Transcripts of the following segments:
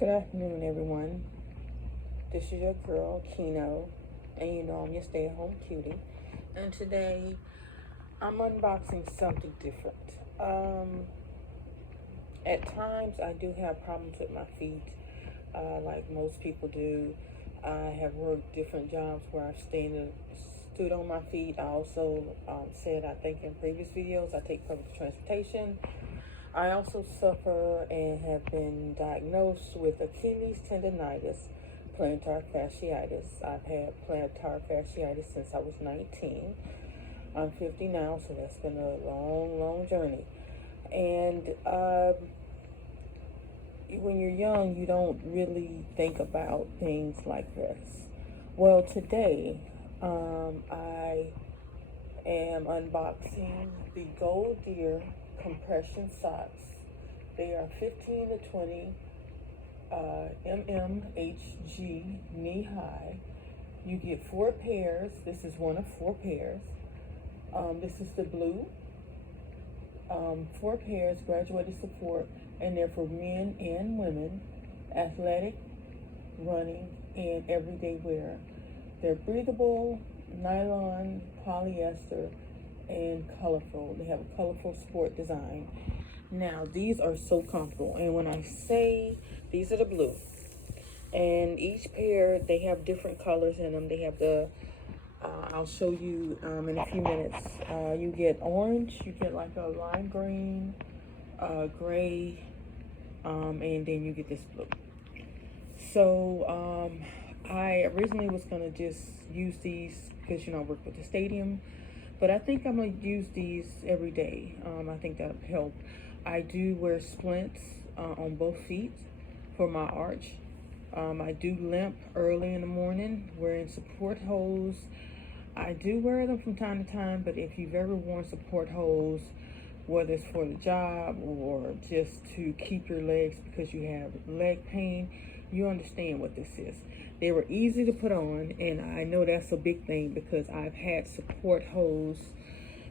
Good afternoon, everyone. This is your girl, Kino, and you know I'm your stay-at-home cutie. And today, I'm unboxing something different. At times, I do have problems with my feet, like most people do. I have worked different jobs where I've stood on my feet. I also said, I think in previous videos, I take public transportation. I also suffer and have been diagnosed with Achilles tendonitis, plantar fasciitis. I've had plantar fasciitis since I was 19. I'm 50 now, so that's been a long, long journey. And when you're young, you don't really think about things like this. Well, today, I am unboxing the Goldeer compression socks. They are 15 to 20 mmHg knee high. You get 4 pairs. This is one of 4 pairs. This is the blue. 4 pairs, graduated support, and they're for men and women, athletic, running, and everyday wear. They're breathable, nylon, polyester, and colorful. They have a colorful sport design. Now, these are so comfortable. And when I say these are the blue, and each pair, they have different colors in them. They have the, I'll show you in a few minutes. You get orange, you get like a lime green, gray, and then you get this blue. So, I originally was going to just use these because, I work with the stadium. But I think I'm going to use these every day. I think that'll help. I do wear splints on both feet for my arch. I do limp early in the morning wearing support hose. I do wear them from time to time, but if you've ever worn support hose, whether it's for the job or just to keep your legs because you have leg pain, you understand what this is. They were easy to put on, and I know that's a big thing because I've had support hose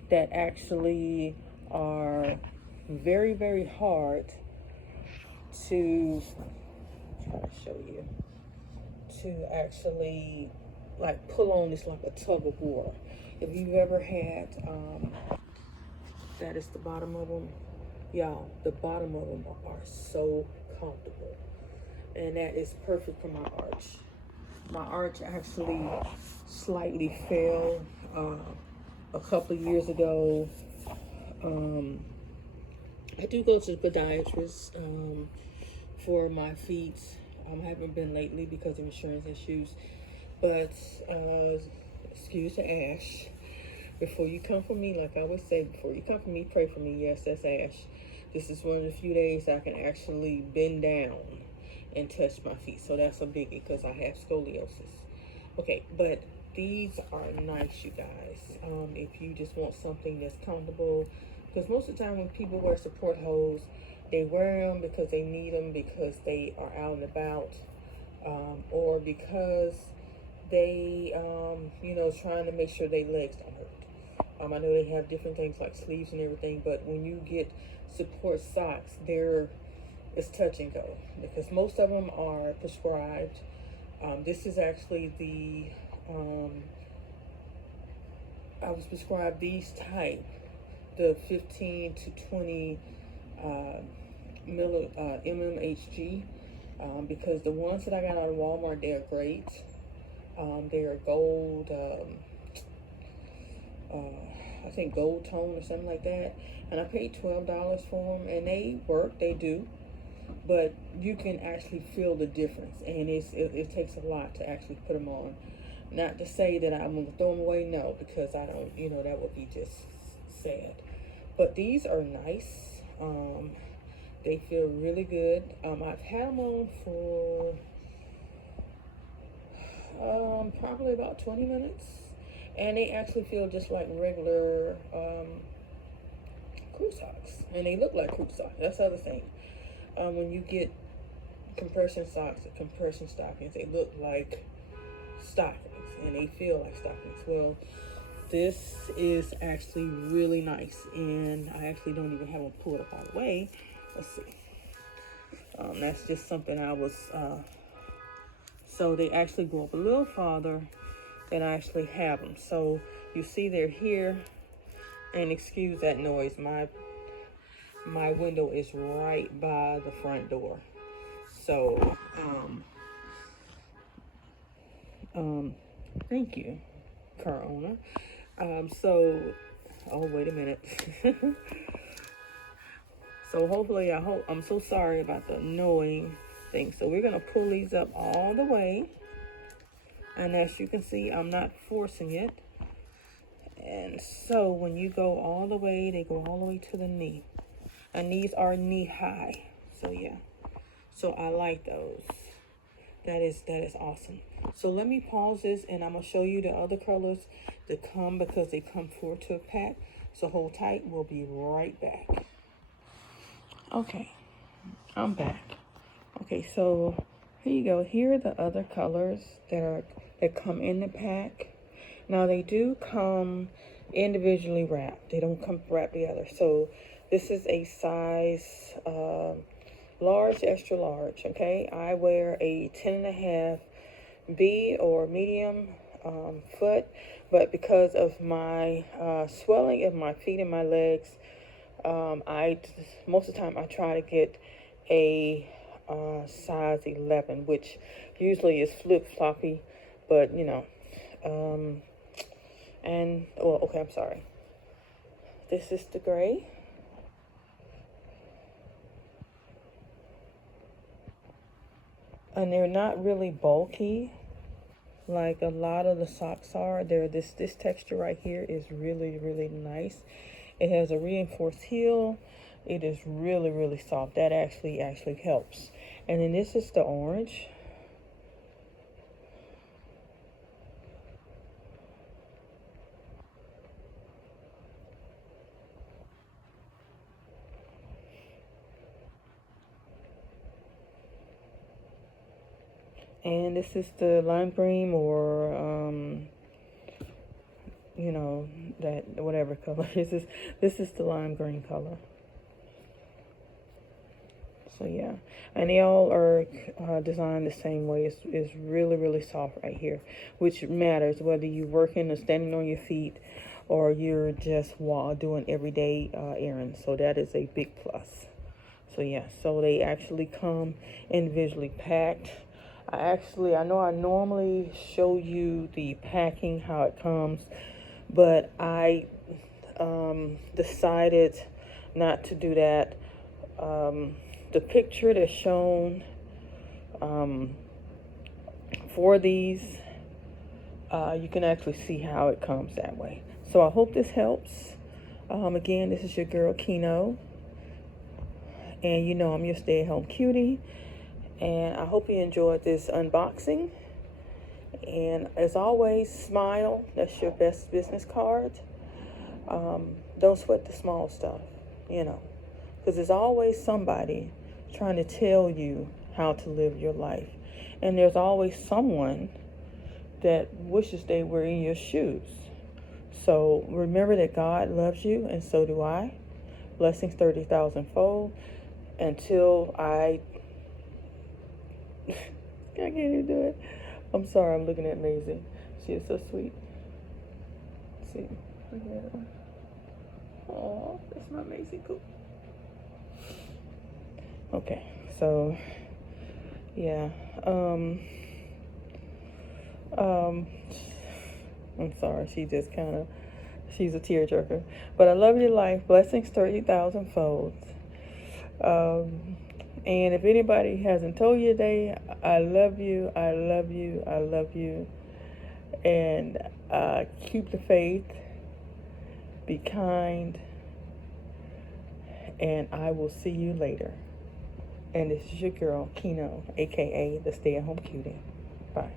that actually are very, very hard to try to show you, to actually like pull on. This like a tug of war. If you've ever had that is the bottom of them, y'all, the bottom of them are so comfortable, and that is perfect for my arch. My arch actually slightly fell a couple of years ago. I do go to the podiatrist for my feet. I haven't been lately because of insurance issues, but excuse the ash. Before you come for me, like I always say, before you come for me, pray for me. Yes, that's ash. This is one of the few days I can actually bend down and touch my feet. So that's a biggie because I have scoliosis. Okay, but these are nice, you guys. If you just want something that's comfortable, because most of the time when people wear support hose, they wear them because they need them, because they are out and about, or because they, trying to make sure their legs don't hurt. I know they have different things like sleeves and everything, but when you get support socks, it's touch and go because most of them are prescribed. This is actually the, I was prescribed these type, the 15 to 20 mmHg, because the ones that I got out of Walmart, they're great. They are gold, I think gold tone or something like that, and I paid $12 for them, and they work, they do, but you can actually feel the difference, and it takes a lot to actually put them on. Not to say that I'm going to throw them away, no, because I don't, that would be just sad. But these are nice. They feel really good. I've had them on for probably about 20 minutes. And they actually feel just like regular crew socks. And they look like crew socks. That's the other thing. When you get compression socks or compression stockings, they look like stockings. And they feel like stockings. Well, this is actually really nice. And I actually don't even have them pulled up all the way. Let's see. That's just something I was, so they actually go up a little farther than I actually have them. So you see they're here, and excuse that noise, my window is right by the front door. So, thank you, car owner. So, oh, wait a minute. So hopefully, I'm so sorry about the annoying thing. So we're gonna pull these up all the way. And as you can see, I'm not forcing it. And so when you go all the way, they go all the way to the knee. And these are knee high. So yeah. So I like those. That is awesome. So let me pause this and I'm gonna show you the other colors that come, because they come 4 to a pack. So hold tight, we'll be right back. Okay, I'm back. Okay, so here you go. Here are the other colors that come in the pack. Now they do come individually wrapped. They don't come wrapped together. So this is a size large, extra large. Okay, I wear a 10.5 B or medium foot, but because of my swelling of my feet and my legs, most of the time I try to get a size 11, which usually is flip-floppy, but you know, and well, okay, I'm sorry. This is the gray. And they're not really bulky like a lot of the socks are. This texture right here is really, really nice. It has a reinforced heel. It is really, really soft. That actually helps. And then this is the orange. And this is the lime green, or you know, that whatever color this is the lime green color. So yeah, and they all are designed the same way. It's really, really soft right here, which matters whether you're working or standing on your feet, or you're just doing everyday errands. So that is a big plus. So yeah, so they actually come individually packed. I know I normally show you the packing, how it comes, but I decided not to do that. The picture that's shown for these, you can actually see how it comes that way. So I hope this helps. Again, this is your girl Kino, and you know I'm your stay-at-home cutie, and I hope you enjoyed this unboxing. And as always, smile. That's your best business card. Don't sweat the small stuff, you know, because there's always somebody trying to tell you how to live your life. And there's always someone that wishes they were in your shoes. So remember that God loves you, and so do I. Blessings 30,000-fold. Until I can't even do it. I'm sorry, I'm looking at Maisie. She is so sweet. Let's see. Oh, that's my Maisie cool. Okay, so yeah. I'm sorry, she's a tearjerker. But I love your life. Blessings 30,000-fold. And if anybody hasn't told you today, I love you, I love you, I love you. And keep the faith, be kind, and I will see you later. And this is your girl, Kino, aka the Stay-at-Home Cutie. Bye.